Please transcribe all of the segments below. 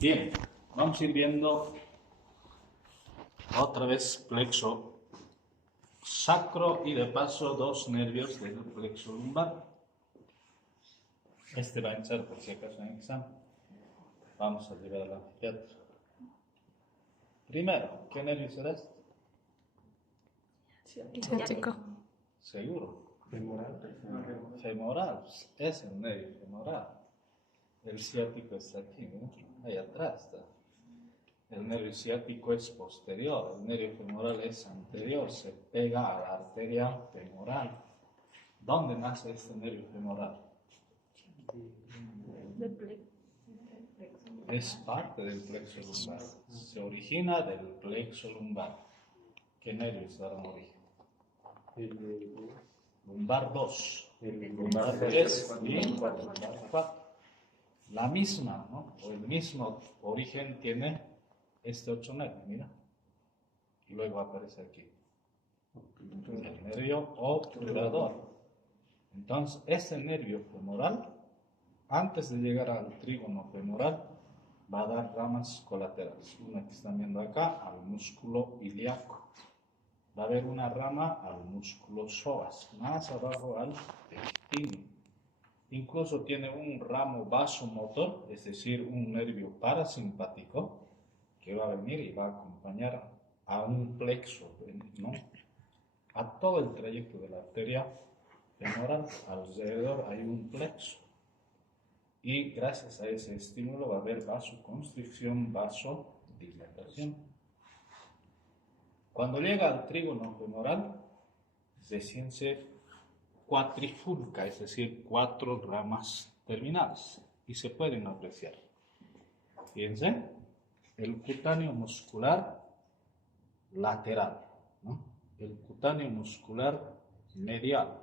Bien, vamos a ir viendo otra vez plexo sacro y de paso dos nervios del plexo lumbar. Este va a entrar por si acaso en examen. Vamos a llegar al anfiteatro. Primero, ¿qué nervio será este? Ciático. ¿Seguro? Femoral. Femoral, es el nervio femoral. El ciático está aquí, ¿no? Ahí atrás está. El nervio ciático es posterior, el nervio femoral es anterior, se pega a la arteria femoral. ¿Dónde nace este nervio femoral? Es parte del plexo lumbar. Se origina del plexo lumbar. ¿Qué nervios darán origen? Lumbar 2. Lumbar 3 y lumbar 4. La misma, ¿no? O el mismo origen tiene este otro nervio, mira. Y luego aparece aquí. El nervio obturador. Entonces, este nervio femoral, antes de llegar al trígono femoral, va a dar ramas colaterales. Una que están viendo acá, al músculo ilíaco. Va a haber una rama al músculo psoas, más abajo al pectíneo. Incluso tiene un ramo vasomotor, es decir, un nervio parasimpático, que va a venir y va a acompañar a un plexo, ¿no? A todo el trayecto de la arteria femoral, alrededor hay un plexo. Y gracias a ese estímulo va a haber vasoconstricción, vasodilatación. Cuando llega al trígono femoral, recién se cuatrifurca, es decir, 4 ramas terminales, y se pueden apreciar. Fíjense, el cutáneo muscular lateral, ¿no? El cutáneo muscular medial,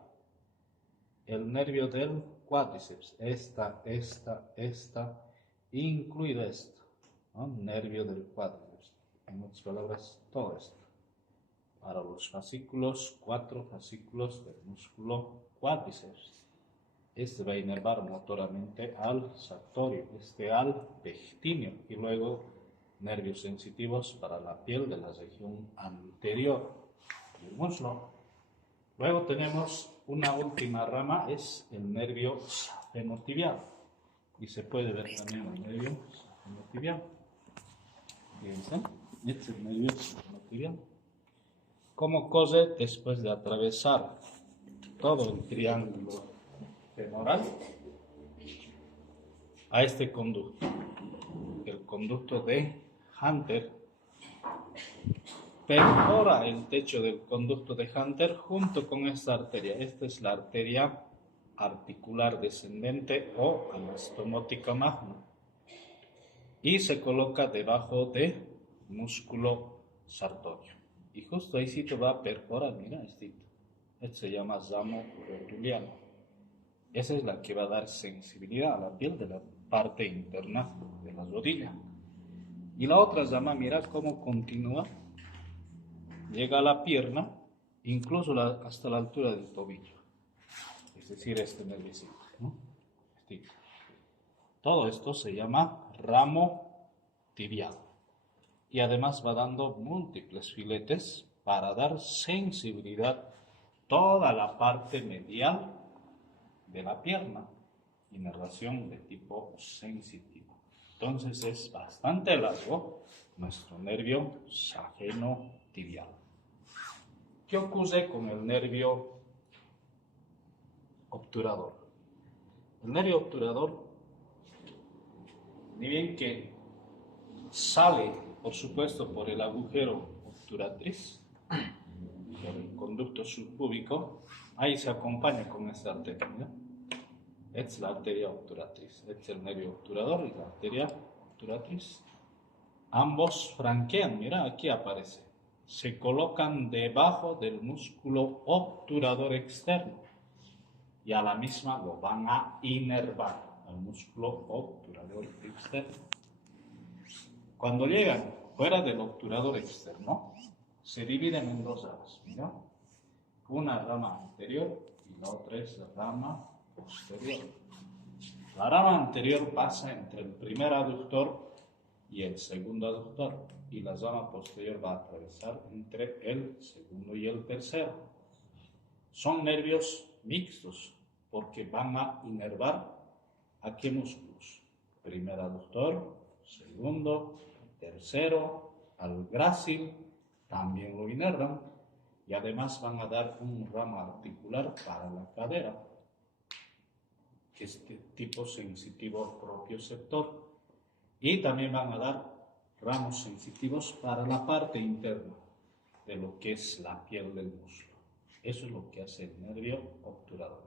el nervio del cuádriceps, incluido esto, ¿no? Nervio del cuádriceps, en otras palabras, todo esto. Para los fascículos, 4 fascículos del músculo cuádriceps. Este va a inervar motoramente al sartorio, al pectíneo, y luego nervios sensitivos para la piel de la región anterior del muslo. Luego tenemos una última rama, es el nervio safenotibial, y se puede ver también el nervio safenotibial. Fíjense, este es el nervio safenotibial. ¿Cómo corre después de atravesar todo el triángulo femoral? A este conducto, el conducto de Hunter, perfora el techo del conducto de Hunter junto con esta arteria. Esta es la arteria articular descendente o anastomótica magna, y se coloca debajo del músculo sartorio. Y justo ahí sí te va a perforar, mira, este se llama ramo rotuliano. Esa es la que va a dar sensibilidad a la piel de la parte interna de la rodilla. Y la otra rama, mira cómo continúa, llega a la pierna, incluso hasta la altura del tobillo. Es decir, este nerviosito, ¿no? Todo esto se llama ramo tibial. Y además va dando múltiples filetes para dar sensibilidad toda la parte medial de la pierna, inervación de tipo sensitivo. Entonces es bastante largo nuestro nervio safenotibial. ¿Qué ocurre con el nervio obturador? El nervio obturador, ni bien que sale, por supuesto, por el agujero obturatriz, por el conducto subpúbico, ahí se acompaña con esta arteria, ¿no? Esta es la arteria obturatriz, este es el nervio obturador y la arteria obturatriz. Ambos franquean, mira, aquí aparece, se colocan debajo del músculo obturador externo y a la misma lo van a inervar al músculo obturador externo. Cuando llegan fuera del obturador externo, se dividen en 2 ramas, mira. Una rama anterior y la otra es la rama posterior. La rama anterior pasa entre el primer aductor y el segundo aductor, y la rama posterior va a atravesar entre el segundo y el tercero. Son nervios mixtos porque van a inervar ¿a qué músculos? Primer aductor, segundo, tercero, al grácil, también lo inervan, y además van a dar un ramo articular para la cadera, que es de tipo sensitivo propioceptor, y también van a dar ramos sensitivos para la parte interna de lo que es la piel del músculo. Eso es lo que hace el nervio obturador.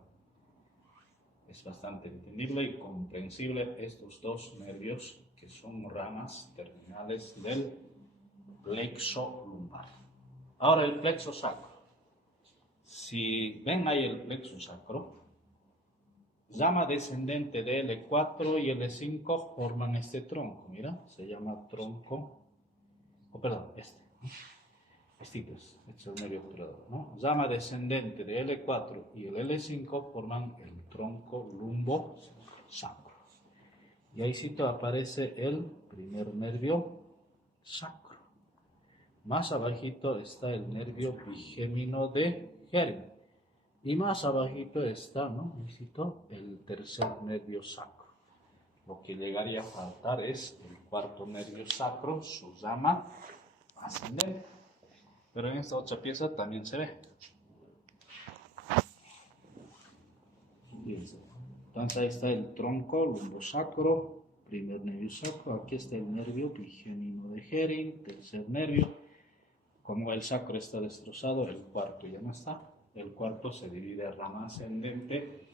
Es bastante entendible y comprensible estos dos nervios que son ramas terminales del plexo lumbar. Ahora el plexo sacro. Si ven ahí el plexo sacro, rama descendente de L4 y L5 forman este tronco. Mira, se llama tronco, este es el nervio obturador, ¿no? Rama descendente de L4 y el L5 forman el tronco lumbo sacro. Y ahí sí aparece el primer nervio sacro. Más abajito está el nervio bigémino de Hering. Y más abajito está, ¿no? El tercer nervio sacro. Lo que llegaría a faltar es el cuarto nervio sacro, su rama ascendente. Pero en esta otra pieza también se ve. Fíjense. Entonces ahí está el tronco lumbosacro, primer nervio sacro. Aquí está el nervio bigémino de Hering, tercer nervio. Como el sacro está destrozado, el cuarto ya no está. El cuarto se divide en rama ascendente,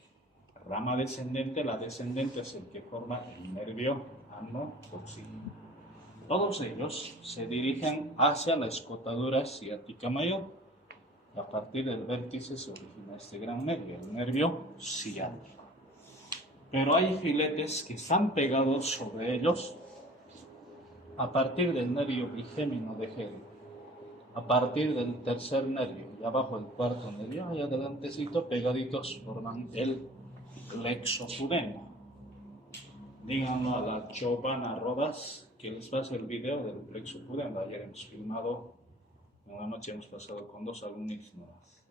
rama descendente. La descendente es el que forma el nervio ano-coxígeno. Todos ellos se dirigen hacia la escotadura ciática mayor. A partir del vértice se origina este gran nervio, el nervio ciático. Pero hay filetes que están pegados sobre ellos a partir del nervio bigémino de Hering, a partir del tercer nervio y abajo el cuarto nervio, ahí adelantecito, pegaditos, forman el plexo pudendo. Díganlo a la Giovanna Rodas que les va a hacer el video del plexo pudendo. Ayer hemos filmado, en la noche hemos pasado con 2 alumnos nuevas.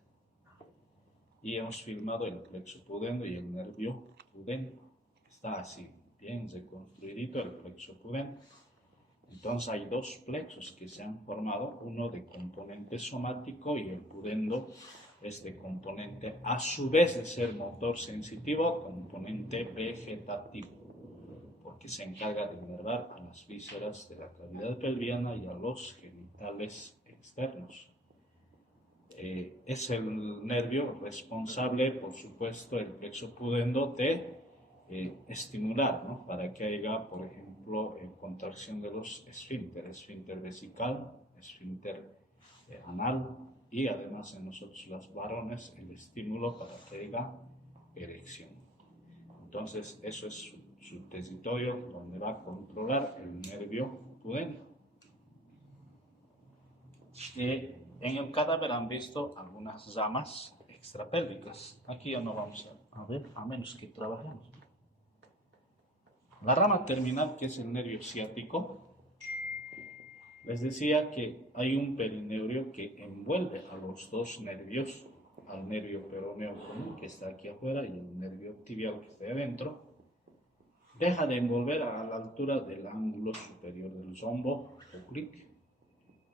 Y hemos filmado el plexo pudendo y el nervio pudendo. Está así, bien reconstruidito el plexo pudendo. Entonces hay 2 plexos que se han formado, uno de componente somático y el pudendo es de componente, a su vez de ser motor sensitivo, componente vegetativo, porque se encarga de inervar a las vísceras de la cavidad pelviana y a los genitales externos. Es el nervio responsable, por supuesto, el plexo pudendo de estimular, ¿no? Para que haya, por ejemplo, contracción de los esfínter vesical, esfínter anal, y además en nosotros los varones el estímulo para que haya erección. Entonces eso es su territorio donde va a controlar el nervio pudendo. En el cadáver han visto algunas ramas extrapélvicas. Aquí ya no vamos a ver, a menos que trabajemos. La rama terminal, que es el nervio ciático, les decía que hay un perineurio que envuelve a los 2 nervios, al nervio peroneo común que está aquí afuera y el nervio tibial que está adentro. Deja de envolver a la altura del ángulo superior del rombo oblicuo.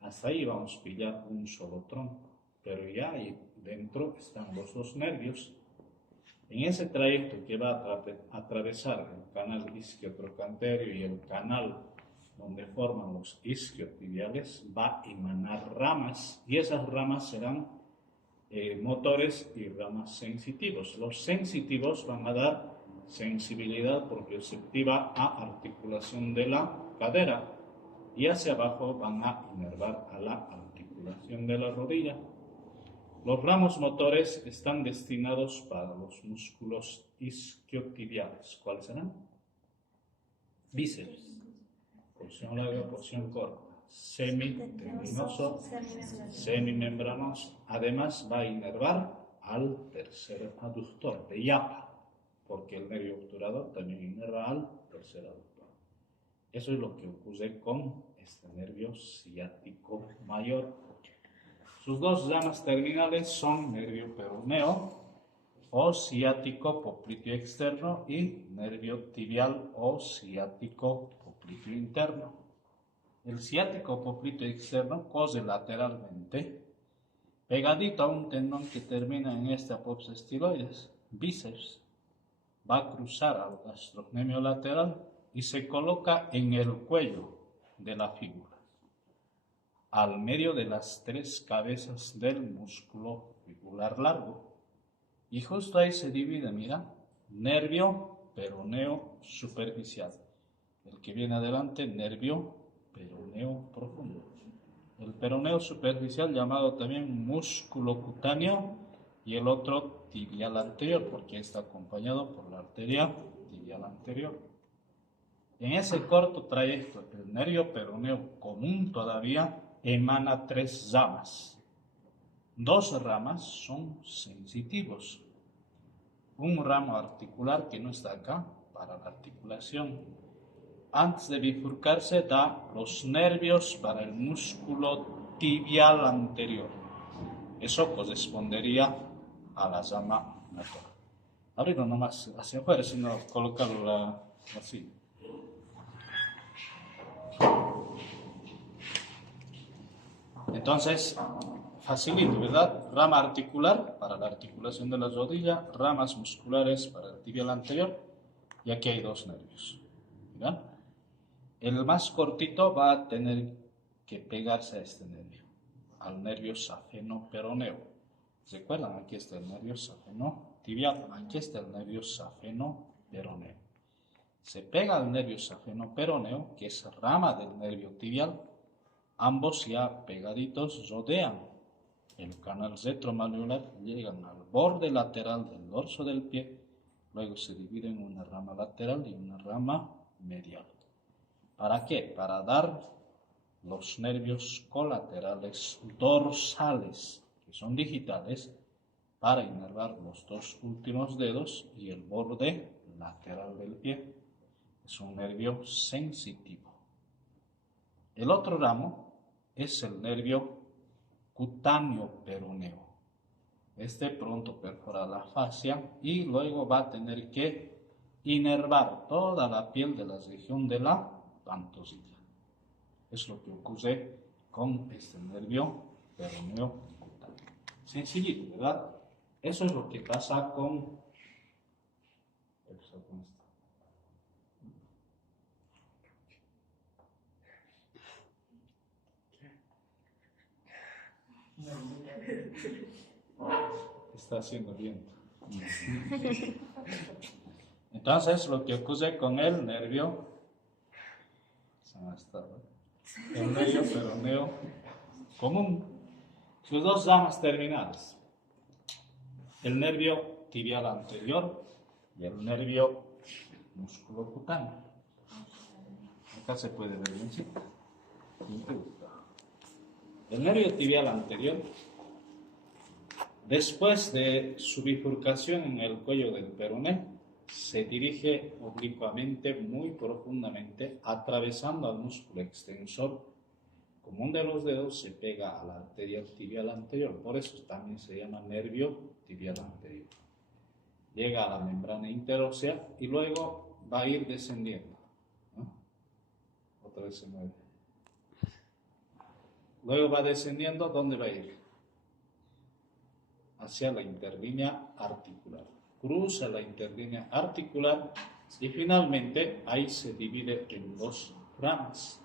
Hasta ahí vamos a pillar un solo tronco, pero ya ahí dentro están los 2 nervios. En ese trayecto que va a atravesar el canal isquiotrocantero y el canal donde forman los isquiotibiales, va a emanar ramas, y esas ramas serán motores y ramas sensitivos. Los sensitivos van a dar sensibilidad propioceptiva a articulación de la cadera, y hacia abajo van a inervar a la articulación de la rodilla. Los ramos motores están destinados para los músculos isquiotibiales. ¿Cuáles serán? Bíceps, porción larga, porción corta, semitendinoso, semimembranoso. Además va a inervar al tercer aductor de Yapa. porque el nervio obturador también inerva al tercer aductor. Eso es lo que ocurre con este nervio ciático mayor. Sus dos ramas terminales son nervio peroneo o ciático popliteo externo y nervio tibial o ciático popliteo interno. El ciático popliteo externo corre lateralmente, pegadito a un tendón que termina en este apófisis estiloides, bíceps. Va a cruzar al gastrocnemio lateral y se coloca en el cuello de la figura, al medio de las tres cabezas del músculo fibular largo. Y justo ahí se divide, mira, nervio peroneo superficial. El que viene adelante, nervio peroneo profundo. El peroneo superficial, llamado también músculo cutáneo, y el otro tibial anterior, porque está acompañado por la arteria tibial anterior. En ese corto trayecto, el nervio peroneo común todavía emana tres ramas. Dos ramas son sensitivos. Un ramo articular que no está acá, para la articulación. Antes de bifurcarse da los nervios para el músculo tibial anterior. Eso correspondería a la rama lateral. Abrirlo nomás hacia afuera, sino colocarlo así. Entonces, facilito, ¿verdad? Rama articular para la articulación de la rodilla, ramas musculares para el tibial anterior, y aquí hay dos nervios. ¿Verdad? El más cortito va a tener que pegarse a este nervio, al nervio safeno peroneo. ¿Recuerdan? Aquí está el nervio safeno tibial, aquí está el nervio safeno peroneo. Se pega al nervio safeno peroneo, que es rama del nervio tibial. Ambos ya pegaditos rodean el canal retromalleolar, llegan al borde lateral del dorso del pie, luego se dividen en una rama lateral y una rama medial. ¿Para qué? Para dar los nervios colaterales dorsales, que son digitales, para inervar los dos últimos dedos y el borde lateral del pie. Es un nervio sensitivo. El otro ramo es el nervio cutáneo peroneo. Este pronto perfora la fascia y luego va a tener que inervar toda la piel de la región de la pantorrilla. Es lo que ocurre con este nervio peroneo cutáneo. Sencillito, ¿verdad? Eso es lo que pasa con está haciendo viento. Entonces, lo que ocurre con el nervio peroneo común, sus dos ramas terminales, el nervio tibial anterior y el nervio musculocutáneo. Acá se puede ver bien, ¿sí? El nervio tibial anterior, después de su bifurcación en el cuello del peroné, se dirige oblicuamente, muy profundamente, atravesando al músculo extensor común de los dedos, se pega a la arteria tibial anterior. Por eso también se llama nervio tibial anterior. Llega a la membrana interósea y luego va a ir descendiendo, ¿no? Otra vez se mueve. Luego va descendiendo, ¿dónde va a ir? Hacia la interlínea articular. Cruza la interlínea articular y finalmente ahí se divide en dos ramas.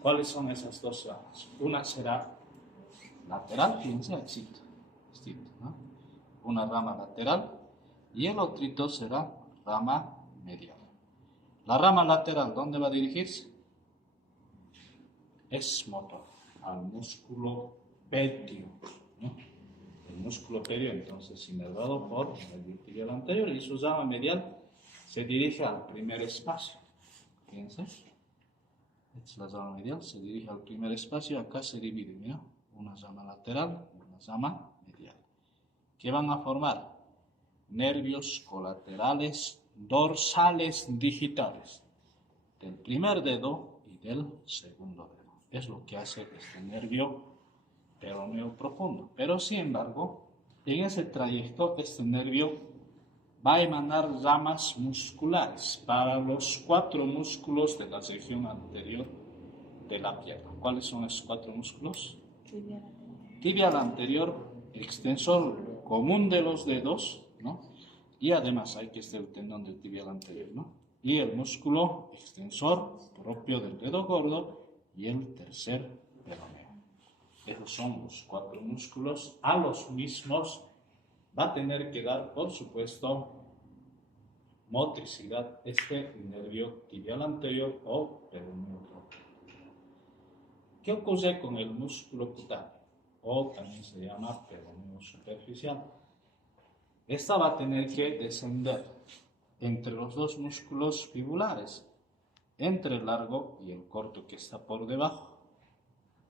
¿Cuáles son esas dos ramas? Una será lateral, fíjense, distinto, ¿no? Una rama lateral y el otro será rama medial. La rama lateral, ¿dónde va a dirigirse? Es motor, al músculo péteo, ¿no? El músculo péteo, entonces, inervado por el tibial anterior, y su rama medial se dirige al primer espacio. Fíjense, esta es la rama medial, se dirige al primer espacio, acá se divide, mira, una rama lateral, una rama medial. ¿Qué van a formar? nervios colaterales dorsales digitales del primer dedo y del segundo dedo. Es lo que hace este nervio peroneo profundo. Pero sin embargo, en ese trayecto, este nervio va a emanar ramas musculares para los 4 músculos de la región anterior de la pierna. ¿Cuáles son esos 4 músculos? Tibial anterior, extensor común de los dedos, ¿no? Y además hay que estar el tendón del tibial anterior, ¿no? Y el músculo extensor propio del dedo gordo y el tercer peroneo. Esos son los 4 músculos. A los mismos va a tener que dar, por supuesto, motricidad este nervio tibial anterior o peroneo propio. ¿Qué ocurre con el músculo cutáneo? O también se llama peroneo superficial. Esta va a tener que descender entre los 2 músculos fibulares, entre el largo y el corto que está por debajo.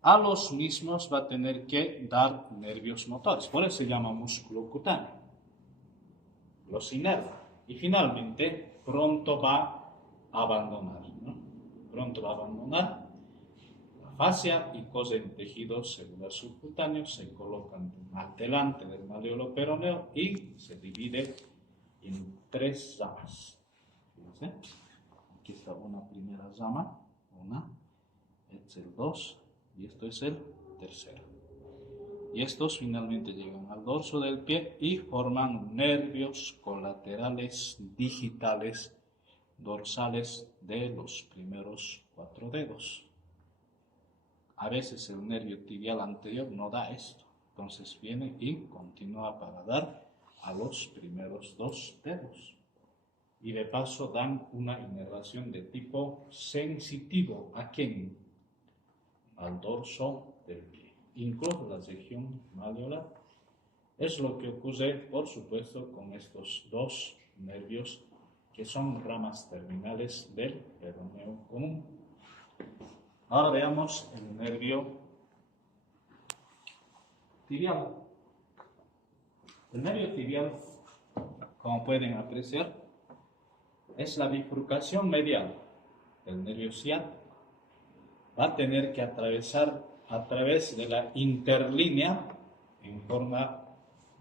A los mismos va a tener que dar nervios motores, por eso se llama músculo cutáneo. Los inerva y finalmente pronto va a abandonar, ¿no? Pronto va a abandonar la fascia y cosen tejidos celular subcutáneos, se colocan delante del malleolo peroneo y se divide en 3 ramas. Fíjense, aquí está una primera rama, este es el 2 y esto es el tercero. Y estos finalmente llegan al dorso del pie y forman nervios colaterales digitales dorsales de los primeros 4 dedos. A veces el nervio tibial anterior no da esto, entonces viene y continúa para dar a los primeros 2 dedos. Y de paso dan una inervación de tipo sensitivo. ¿A quién? Al dorso del pie. Incluso la región malleolar. Es lo que ocurre, por supuesto, con estos 2 nervios que son ramas terminales del peroneo común. Ahora veamos el nervio tibial. El nervio tibial, como pueden apreciar, es la bifurcación medial del nervio ciático. Va a tener que atravesar a través de la interlínea en forma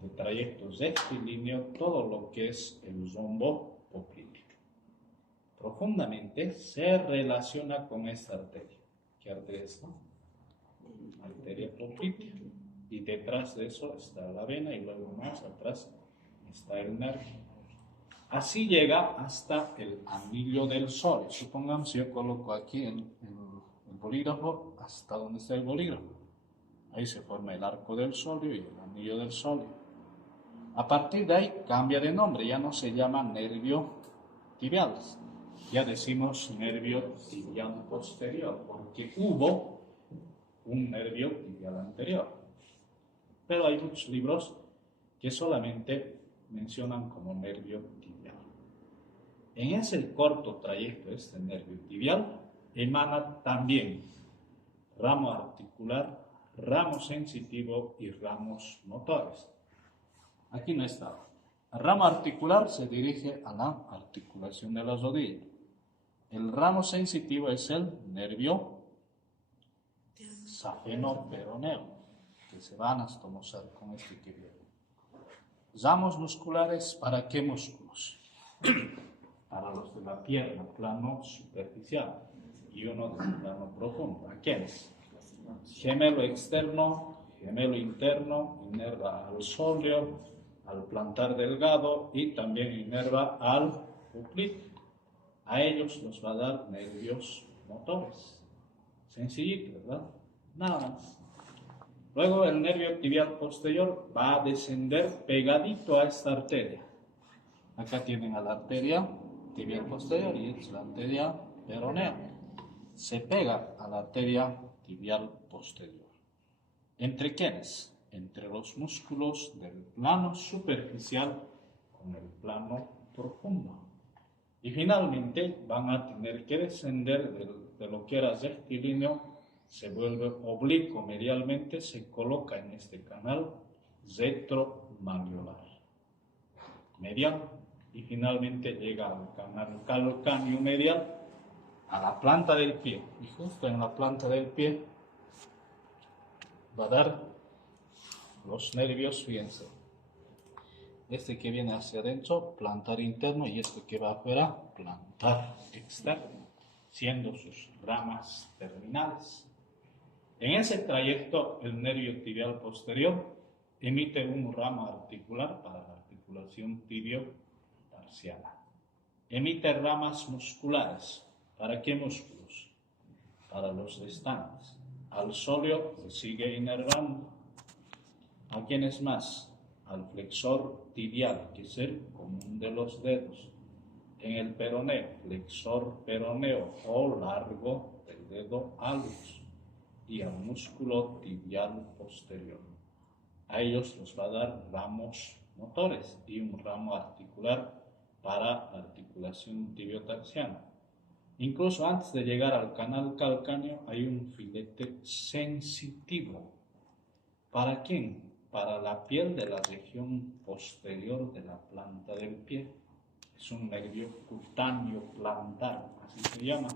de trayecto rectilíneo todo lo que es el rombo poplíteo. Profundamente se relaciona con esta arteria. ¿Qué arteria es? Arteria poplitea. Y detrás de eso está la vena y luego más atrás está el nervio. Así llega hasta el anillo del sóleo. Supongamos yo coloco aquí el bolígrafo hasta donde está el bolígrafo. Ahí se forma el arco del sóleo y el anillo del sóleo. A partir de ahí cambia de nombre, ya no se llama nervio tibial, ya decimos nervio tibial posterior, porque hubo un nervio tibial anterior. Pero hay muchos libros que solamente mencionan como nervio tibial. En ese corto trayecto de este nervio tibial emana también ramo articular, ramo sensitivo y ramos motores. Aquí no está. El ramo articular se dirige a la articulación de la rodilla. El ramo sensitivo es el nervio safeno-peroneo, que se va a anastomosar con este que viene. Ramos musculares, ¿para qué músculos? Para los de la pierna, plano superficial, y uno del plano profundo. ¿A quiénes? Gemelo externo, gemelo interno, inerva al sóleo, al plantar delgado y también inerva al popliteo. A ellos nos va a dar nervios motores. Sencillito, ¿verdad? Nada más. Luego el nervio tibial posterior va a descender pegadito a esta arteria. Acá tienen a la arteria tibial posterior y es la arteria peronea. Se pega a la arteria tibial posterior. ¿Entre quiénes? Entre los músculos del plano superficial con el plano profundo. Y finalmente van a tener que descender de lo que era rectilíneo, se vuelve oblicuo medialmente, se coloca en este canal retromalleolar. medial y finalmente llega al canal calcáneo medial a la planta del pie. Y justo en la planta del pie va a dar los nervios, fíjense. Este que viene hacia adentro, plantar interno, y este que va afuera, plantar externo, siendo sus ramas terminales. En ese trayecto, el nervio tibial posterior emite un ramo articular para la articulación tibio-tarsiana. Emite ramas musculares. ¿Para qué músculos? Para los restantes. Al sóleo se sigue inervando. ¿A quiénes más? Al flexor tibial, que es el común de los dedos. En el peroneo, flexor peroneo o largo del dedo alus. Y al músculo tibial posterior. A ellos los va a dar ramos motores y un ramo articular para la articulación tibiotarsiana. Incluso antes de llegar al canal calcáneo hay un filete sensitivo. ¿Para quién? Para la piel de la región posterior de la planta del pie. Es un nervio cutáneo plantar, así se llama,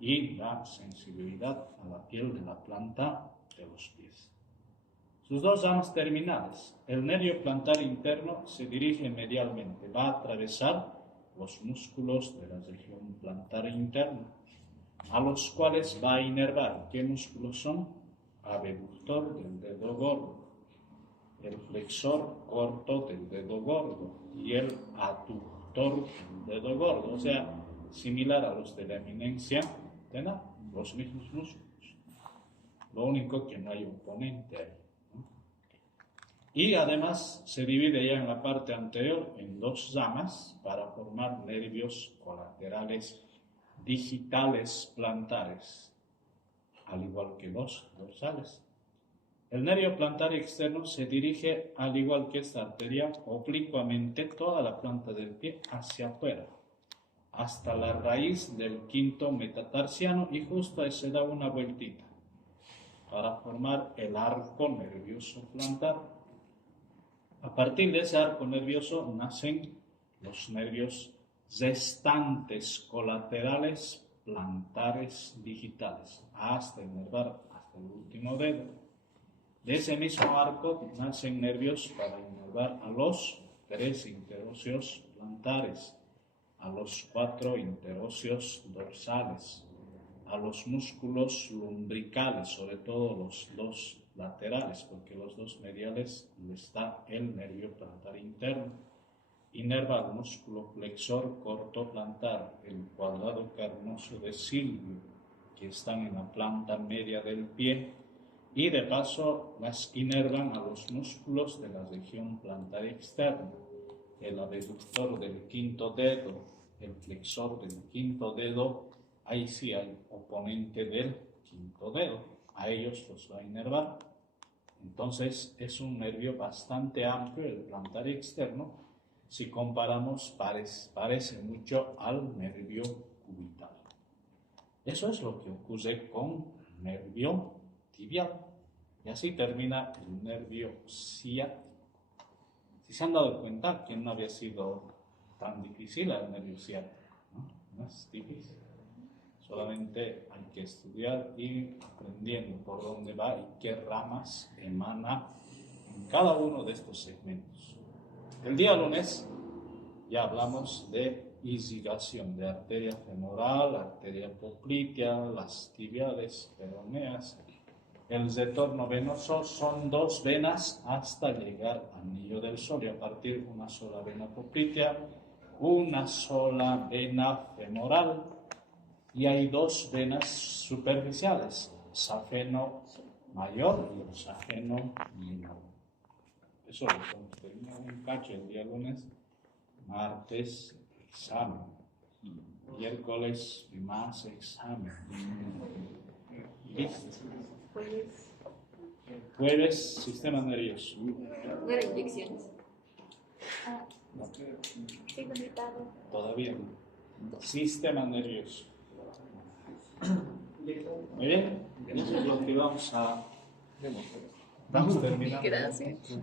y da sensibilidad a la piel de la planta de los pies. Sus dos ramas terminales. El nervio plantar interno se dirige medialmente, va a atravesar los músculos de la región plantar interna, a los cuales va a inervar. ¿Qué músculos son? Abductor del dedo gordo, el flexor corto del dedo gordo y el aductor del dedo gordo, o sea, similar a los de la eminencia, ¿verdad? Los mismos músculos. Lo único que no hay oponente ahí. Y además se divide ya en la parte anterior en dos ramas para formar nervios colaterales digitales plantares, al igual que los dorsales. El nervio plantar externo se dirige, al igual que esta arteria, oblicuamente toda la planta del pie hacia afuera, hasta la raíz del quinto metatarsiano, y justo ahí se da una vueltita para formar el arco nervioso plantar. A partir de ese arco nervioso nacen los nervios restantes colaterales plantares digitales, hasta inervar hasta el último dedo. De ese mismo arco nacen nervios para inervar a los 3 interóseos plantares, a los 4 interóseos dorsales, a los músculos lumbricales, sobre todo los 2 laterales, porque los 2 mediales está el nervio plantar interno. Inerva al músculo flexor corto plantar, el cuadrado carnoso de Silvio, que están en la planta media del pie, y de paso las inervan a los músculos de la región plantar externa, el abductor del quinto dedo, el flexor del quinto dedo. Ahí sí hay oponente del quinto dedo, a ellos los va a inervar. Entonces es un nervio bastante amplio, el plantar externo. Si comparamos, parece mucho al nervio cubital. Eso es lo que ocurre con el nervio tibial. Y así termina el nervio ciático. Si se han dado cuenta que no había sido tan difícil el nervio ciático, ¿no? No es difícil. Solamente hay que estudiar y aprendiendo por dónde va y qué ramas emana en cada uno de estos segmentos. El día lunes ya hablamos de irrigación de arteria femoral, arteria poplitea, las tibiales, peroneas. El retorno venoso son 2 venas hasta llegar al anillo del sóleo. A partir de una sola vena poplitea, una sola vena femoral. Y hay 2 venas superficiales, safeno mayor y el safeno menor. Eso lo termina un cacho el día lunes, martes examen, miércoles más examen. ¿Listo? Jueves, sistema nervioso. ¿No eran inyecciones? No, Sí, complicado. todavía no. Sistema nervioso. Muy bien, eso es lo que vamos terminando. Gracias.